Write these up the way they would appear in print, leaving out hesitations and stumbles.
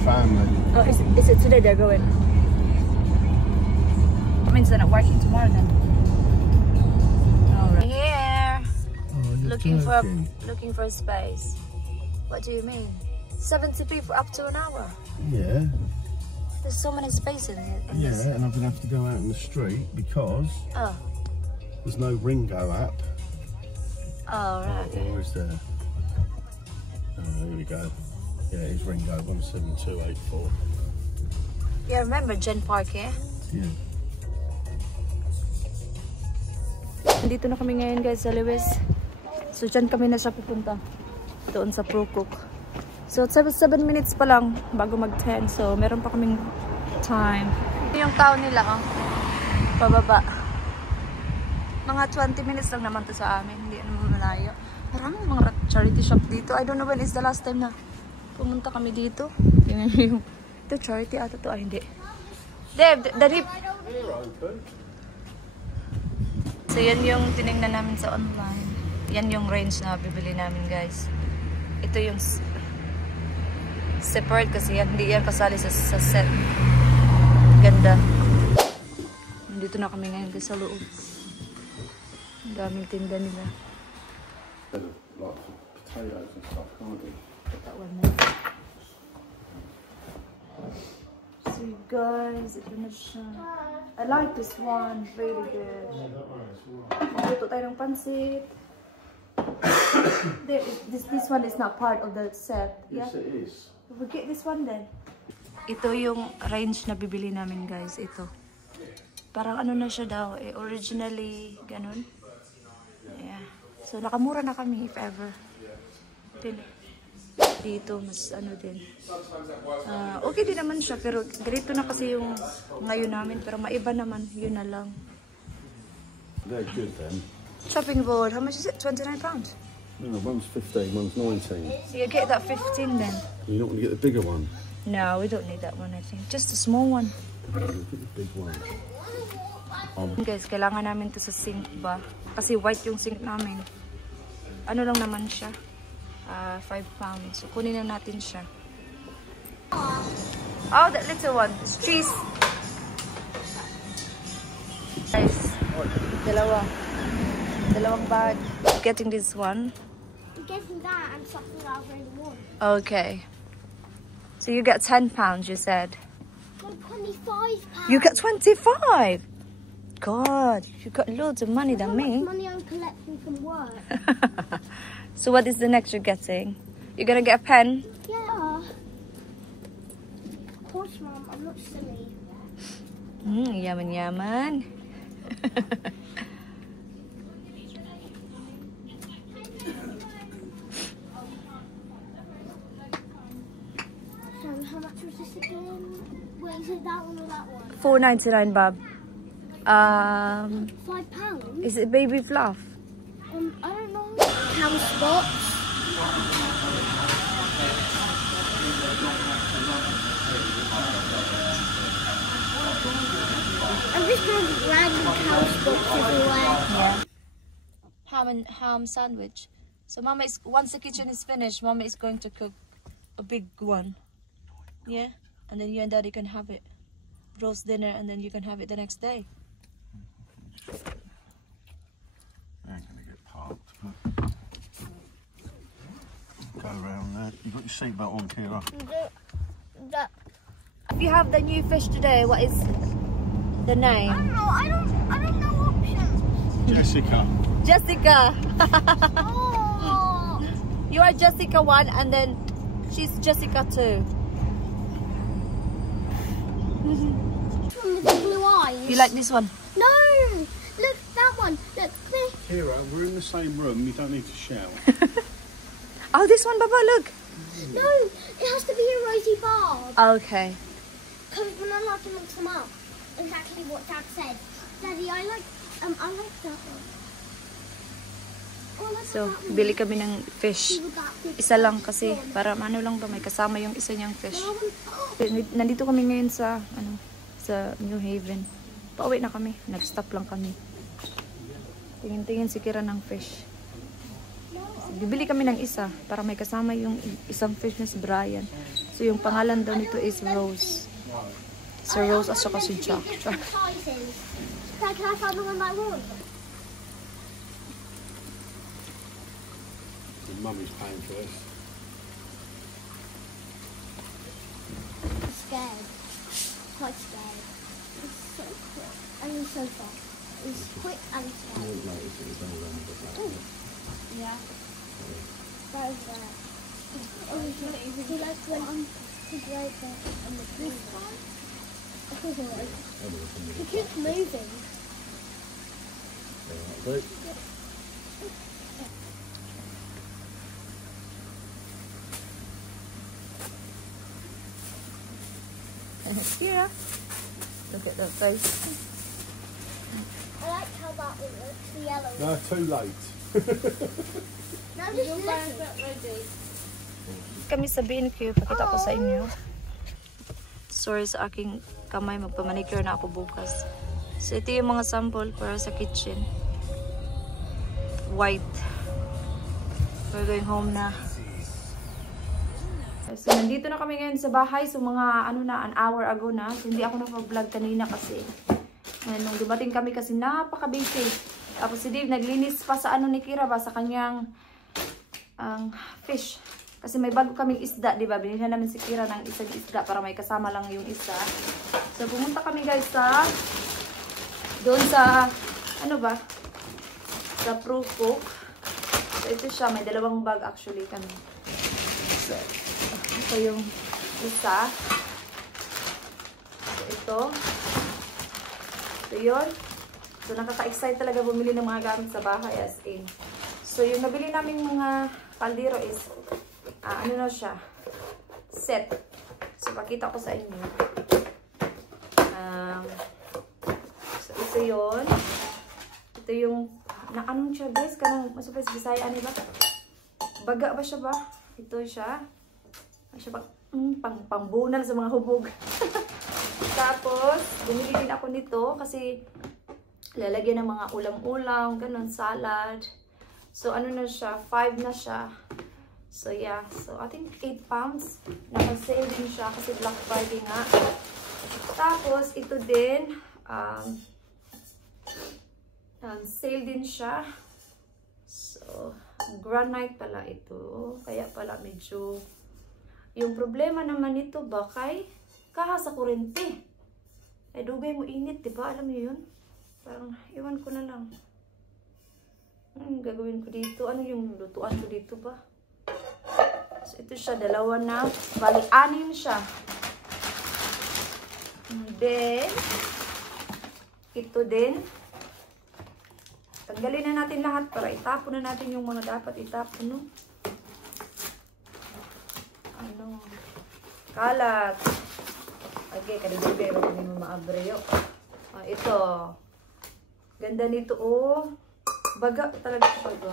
family. Oh, is it today they're going? That means they're not working tomorrow then. Alright. Here. Oh, Looking for a space. What do you mean? 70 people up to an hour. Yeah. There's so many spaces in this. Yeah, and I'm gonna have to go out in the street because there's no Ringo app. Oh, right. Or is there? Oh, here we go. Yeah, it's Ringo 17284. Yeah, remember Gen Park here? Yeah. Dito na kami ngayon guys sa Lewis. So dyan kami na siya pupunta. Doon sa Procook. So 7 minutes pa lang bago mag 10. So meron pa kaming time. Ito yung town nila pababa. Mga 20 minutes lang naman to sa amin. Hindi naman malayo. Maraming mga charity shop dito. I don't know when is the last time na pumunta kami dito. Tingnan nyo yung ito charity ata to. Ay hindi. Dave, Danip. So yan yung tinignan namin sa online. Yan yung range na bibili namin guys. Ito yung separate kasi hindi yan kasali sa set. Ganda. Nandito na kami ngayon sa loob. Ang daming tinda nila. Like potatoes and stuff, can't you? That one more. So guys, ito na siya. I like this one. Really good. Magluto tayo ng pansit. This one is not part of the set. Yes, it is. We'll get this one then. Ito yung range na bibili namin guys. Ito. Parang ano na siya daw. Originally, ganun. Yeah. So nakamura na kami if ever. Dito mas ano din. Okay din naman siya. Pero ganito na kasi yung ngayon namin. Pero maiba naman. Yun na lang. They're good then. Chopping board. How much is it? £29? No, one's 15, one's 19. So you get that 15 then? You don't want to get the bigger one? No, we don't need that one I think. Just a small one. Get the big one. Guys, kailangan namin to sa sink ba? Kasi white yung sink namin. Ano lang naman siya? £5. So kunin na natin siya. Oh, that little one. It's cheese. Guys, dalawang bag. Getting this one. I'm getting that and something I really want. Okay. So you get £10, you said. No, £25. You get 25. God, you got loads of money than me. Money I'm collecting from work. So what is the next you're getting? You're gonna get a pen? Yeah. Of course, Mum. I'm not silly. Yaman. So how much was this again? Wait, is it that one or that one? $4.99, Bob. £5? Is it baby fluff? I don't know. Cow spots. I'm just going to random cow spots everywhere. Yeah. Ham sandwich. So Mama is once the kitchen is finished, Mama is going to cook a big one. Yeah, and then you and Daddy can have it. Roast dinner, and then you can have it the next day. I ain't gonna get parked, but go around there. You've got your seatbelt on, Kira. If you have the new fish today, what is the name? I don't know. I don't know options. Jessica. Jessica. Oh. You are Jessica 1, and then she's Jessica 2. With the blue eyes. You like this one? No. Look, that one. Look, this. Kira, we're in the same room. You don't need to shout. Oh, this one, Baba, look. No, it has to be a rosy barb. Okay. Because we're not allowed to mix them up. Exactly what Dad said. Daddy, I like that one. Oh, So, bili kami ng fish. Isa lang kasi para ano lang ba may kasama yung isa niyang fish. Nandito kami ngayon sa sa New Haven. Pauwi na kami. Nag-stop lang kami. Tingin-tingin si Kira ng fish. Bibili kami ng isa para may kasama yung isang fish na si Brian. So yung pangalan daw nito is Rose. So Rose at saka si Jack. Different sizes. Can I find the one that I want? Mummy's paying for this. I'm scared. Quite scared. It's so quick and it's so fast. It's quick and scary. Yeah. That is there. Oh, he like went on his right there on the this one. He keeps moving. Kira, look at that face. I like how that one looks, the yellow. No, too late. Now just ready. Kami sa BNQ, pakita ko sa inyo. Sorry sa aking kamay, magpamanicure na ako bukas. So ito yung mga sample para sa kitchen. White. We're going home na. So nandito na kami ngayon sa bahay. So mga an hour ago na. So hindi ako nakapag-vlog kanina kasi nung dumating kami kasi napaka-busy. Tapos si Dave naglinis pa sa ni Kira ba sa kanyang fish. Kasi may bago kaming isda, di ba? Binili namin si Kira ng isang isda para may kasama lang yung isa. So pumunta kami guys sa doon sa sa ProCook. So ito siya, may dalawang bag actually kami. So ito yung isa. So ito. So yun. So nakaka-excite talaga bumili ng mga gamit sa bahay as in. So yung nabili namin mga kaldero is na siya? Set. So pakita ko sa inyo. So ito yun. Ito yung anong siya guys? Kanang masupay sa Bisaya ba? Baga ba siya ba? Ito siya. Siya pangbunal sa mga hubog. Tapos, bumili din ako nito kasi lalagyan ng mga ulam-ulam, ganun, salad. So, na siya? 5 na siya. So, yeah. So, I think 8 pounds. Naka-sale din siya kasi Black Friday nga. Tapos, ito din, sale din siya. So, granite pala ito. Kaya pala medyo yung problema naman ito ba kay kaha sa kurente. Eh, dugay mo init, diba? Alam niyo yun? Parang, iwan ko na lang. Gagawin ko dito. Ano yung lutuan ko dito ba? So, ito siya. Dalawa na. Bali, 6 siya. And then, ito din. Tanggalin na natin lahat para itapon na natin yung mga dapat itapon, no? Kalat. Okay, kadugay ba kung mo maabre yun? Ito. Ganda nito, oh. Baga talaga pagwa.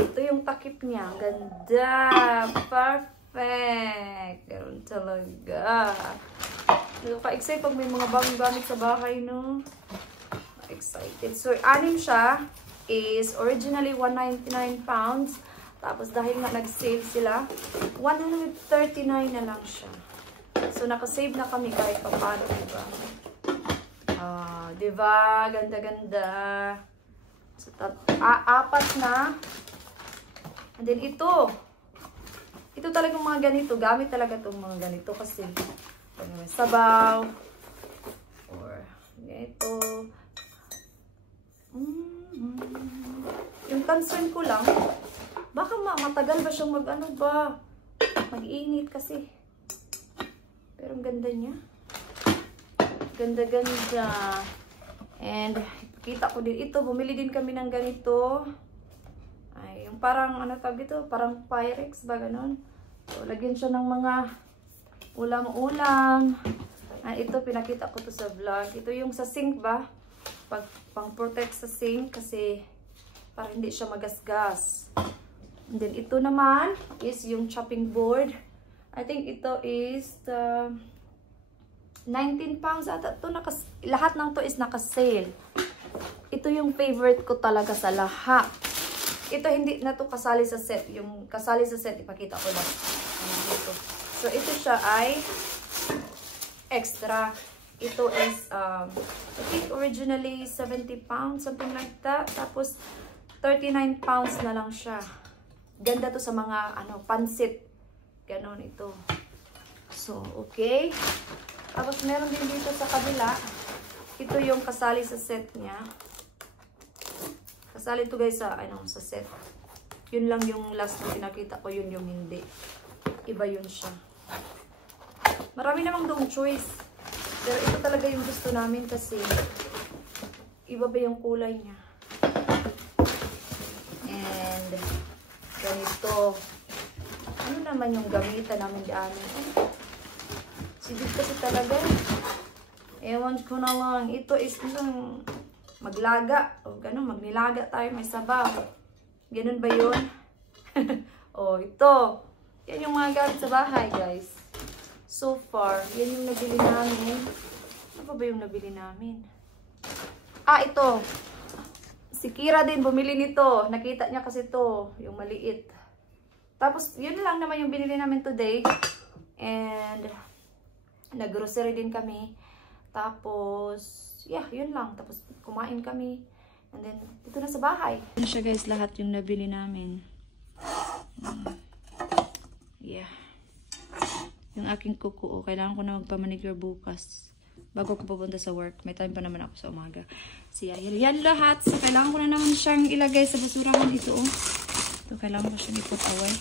Ito yung takip niya. Ganda. Perfect. Ganun talaga. Ka-excite pag may mga bagong gamit sa bahay, no? Excited. So, 6 siya is originally 199 pounds. Tapos, dahil nga nag-save sila, 139 na lang siya. So, nakasave na kami kahit pa paano, diba? Diba? Ganda-ganda. So, 4 na. And then, ito. Ito talagang mga ganito. Gamit talaga itong mga ganito kasi may sabaw. Or, ganito. Yung concern ko lang, baka matagal ba siyang mag-init kasi. Pero ang ganda niya. Ganda-ganda. And, kita ko din ito. Bumili din kami ng ganito. Ay, yung parang, tawag ito? Parang Pyrex ba, ganun? So, lagyan siya ng mga ulam-ulam. Ay, ito, pinakita ko to sa vlog. Ito yung sa sink ba? Pang-protect sa sink kasi para hindi siya magasgas. And then, ito naman is yung chopping board. I think ito is the 19 pounds ata. Lahat ng to is naka-sale. Ito yung favorite ko talaga sa lahat. Ito hindi na to kasali sa set. Yung kasali sa set, ipakita ko lang. Dito. So, ito siya ay extra. Ito is, I think originally 70 pounds, something like that. Tapos, 39 pounds na lang siya. Ganda to sa mga, pansit. Ganon ito. So, okay. Tapos, meron din dito sa kabila. Ito yung kasali sa set niya. Kasali ito guys sa, sa set. Yun lang yung last na pinakita ko, yun yung hindi. Iba yun siya. Marami namang doong choice. Pero ito talaga yung gusto namin kasi iba ba yung kulay niya. And ganito. Ano naman yung gamitan namin diyan? Sigit kasi talaga. Ewan ko na lang. Ito is yung maglaga. O ganun, magnilaga tayo. May sabaw. Ganun ba yun? O, ito. Yan yung mga gamit sa bahay, guys. So far, yan yung nabili namin. Ano ba yung nabili namin? Ah, ito. Si Kira din, bumili nito. Nakita niya kasi ito, yung maliit. Tapos, yun lang naman yung binili namin today. And, nag-grocery din kami. Tapos, yeah, yun lang. Tapos, kumain kami. And then, dito na sa bahay. Ano siya guys, lahat yung nabili namin. Yeah. Yung aking kuko, kailangan ko na magpamanicure bukas. Bago ko pupunta sa work. May time pa naman ako sa umaga. Siya, yan lahat. So, kailangan ko na naman siyang ilagay sa basurahan ito. Ito, kailangan ko siyang i-put away.